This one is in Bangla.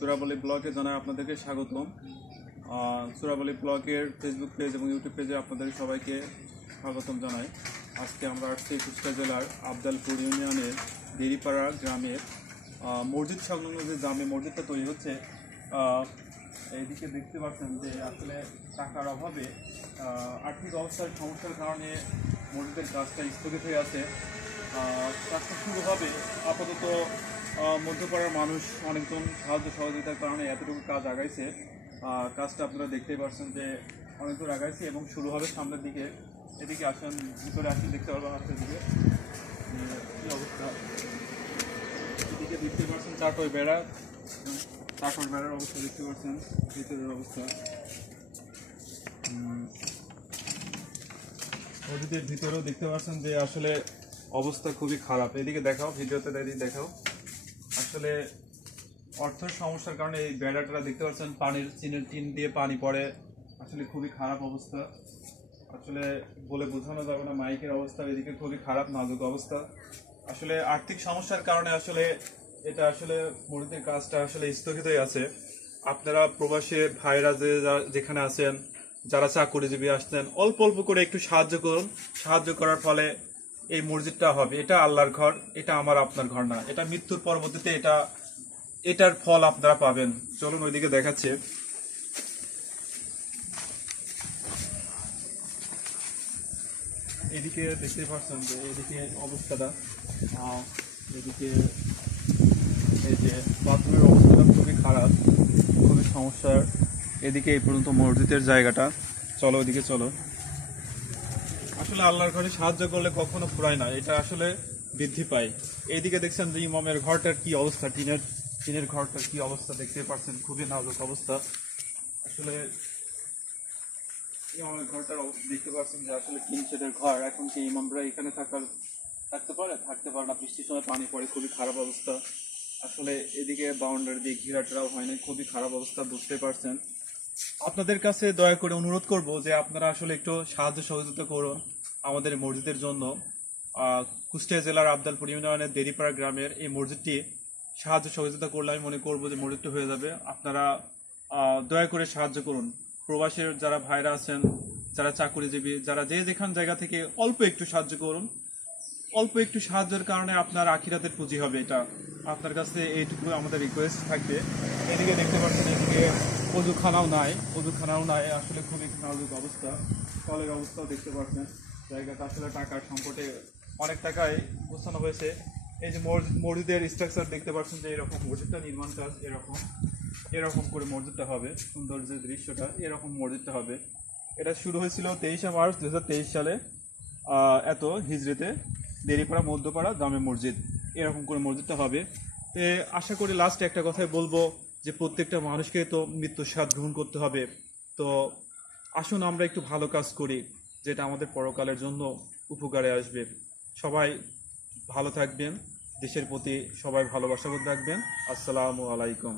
চোরাবলী ব্লগে জানাই আপনাদেরকে স্বাগতম। চোরাবলী ব্লগের ফেসবুক পেজ এবং ইউটিউব পেজে আপনাদের সবাইকে স্বাগতম জানাই। আজকে আমরা আসছি কুষ্টিয়া জেলার আবদালপুর ইউনিয়নের দেরিপাড়া গ্রামের মসজিদ সংলগ্ন যে জামে মসজিদটা তৈরি হচ্ছে। এইদিকে দেখতে পাচ্ছেন যে আসলে টাকার অভাবে আর্থিক অবস্থার সমস্যার কারণে মসজিদের কাজটা স্থগিত হয়ে আছে। কাজটা শুরু হবে আপাতত মধ্যপাড়ার মানুষ অনেকজন সাহায্য সহযোগিতার কারণে এতটুকু কাজ আগাইছে। কাজটা আপনারা দেখতেই পাচ্ছেন যে অনেক দূর আগাইছে এবং শুরু হবে সামনের দিকে। এদিকে আসেন, ভিতরে আসেন, দেখতে পারবেন আপনার দিকে কী অবস্থা। এদিকে দেখতে পাচ্ছেন চারটয় বেড়ার অবস্থা দেখতে পাচ্ছেন, ভিতরের অবস্থা। মসজিদের ভিতরেও দেখতে পাচ্ছেন যে আসলে অবস্থা খুবই খারাপ। এদিকে দেখাও, ভিডিওতে দেখাও। আসলে অর্থের সমস্যার কারণে এই বেড়াটা দেখতে পাচ্ছেন পানির টিন দিয়ে পানি পড়ে, আসলে খুবই খারাপ অবস্থা। আসলে বলে বোঝানো যাবে না মাইকের অবস্থা। এদিকে খুবই খারাপ নাজুক অবস্থা। আসলে আর্থিক সমস্যার কারণে আসলে এটা আসলে মসজিদের কাজটা আসলে স্থগিত হয়ে আছে। আপনারা প্রবাসী ভাইরা যেখানে আছেন, যারা চাকরিজীবী আসছেন, অল্প অল্প করে একটু সাহায্য করুন। সাহায্য করার ফলে এই মসজিদটা হবে। এটা আল্লাহর ঘর, এটা আমার আপনার ঘর না। এটা মৃত্যুর পরবর্তীতে এটার ফল আপনারা পাবেন। চলুন ওইদিকে দেখাচ্ছে। এদিকে দেখতে পাচ্ছেন যে এদিকে অবস্থাটা, এদিকে এই যে বাথরুমের অবস্থাটা খুবই খারাপ, খুবই সমস্যার। এদিকে এই পর্যন্ত মসজিদের জায়গাটা। চলো ওইদিকে চলো। আসলে আল্লাহর ঘরে সাহায্য করলে কখনো ফুরায় না, এটা আসলে বৃদ্ধি পায়। এইদিকে দেখছেন যে ইমামের ঘরটার কি অবস্থা, টিনের ঘরটার কি অবস্থা দেখতে পাচ্ছেন, খুবই নাজুক অবস্থা। আসলে ইমামের ঘরটার দেখতে পাচ্ছেন যে আসলে টিন শেডের ঘর। এখন কি ইমামরা এখানে থাকতে পারে না, বৃষ্টির সময় পানি পড়ে, খুবই খারাপ অবস্থা। আসলে এদিকে বাউন্ডারি দিয়ে ঘিরাটাও হয়নি, খুবই খারাপ অবস্থা, বুঝতে পারছেন। আপনাদের কাছে দয়া করে অনুরোধ করব যে আপনারা আসলে একটু সাহায্য সহযোগিতা করুন আমাদের মসজিদের জন্য। কুষ্টিয়া জেলার আবদালপুর ইউনিয়নের দেরিপাড়া গ্রামের এই মসজিদটি সাহায্য সহযোগিতা করলে আমি মনে করবো যে মসজিদটা হয়ে যাবে। আপনারা দয়া করে সাহায্য করুন। প্রবাসীর যারা ভাইরা আছেন, যারা চাকরিজীবী, যারা যেখান জায়গা থেকে অল্প একটু সাহায্য করুন। অল্প একটু সাহায্যের কারণে আপনার আখিরাতের পুঁজি হবে। এটা আপনার কাছে এইটুকু আমাদের রিকোয়েস্ট থাকবে। এদিকে দেখতে পাচ্ছেন এদিকে অজুখানাও নাই, আসলে খুবই নাজুক অবস্থা। কলের অবস্থাও দেখতে পাচ্ছেন। জায়গাটা আসলে টাকার সংকটে অনেক টাকায় গোছানো হয়েছে। এই যে মসজিদের স্ট্রাকচার দেখতে পাচ্ছেন যে এরকম মসজিদটা নির্মাণ কাজ এরকম করে মসজিদটা হবে। সুন্দর যে দৃশ্যটা, এরকম মসজিদটা হবে। এটা শুরু হয়েছিল 23শে মার্চ 2023 সালে, এত হিজরিতে দেরিপাড়া মধ্যপাড়া জামে মসজিদ, এরকম করে মসজিদটা হবে। তো আশা করি লাস্টে একটা কথাই বলবো যে প্রত্যেকটা মানুষকে তো মৃত্যুর স্বাদ গ্রহণ করতে হবে। তো আসুন আমরা একটু ভালো কাজ করি, যেটা আমাদের পরকালের জন্য উপকারে আসবে। সবাই ভালো থাকবেন, দেশের প্রতি সবাই ভালোবাসা রাখবেন। আসসালামু আলাইকুম।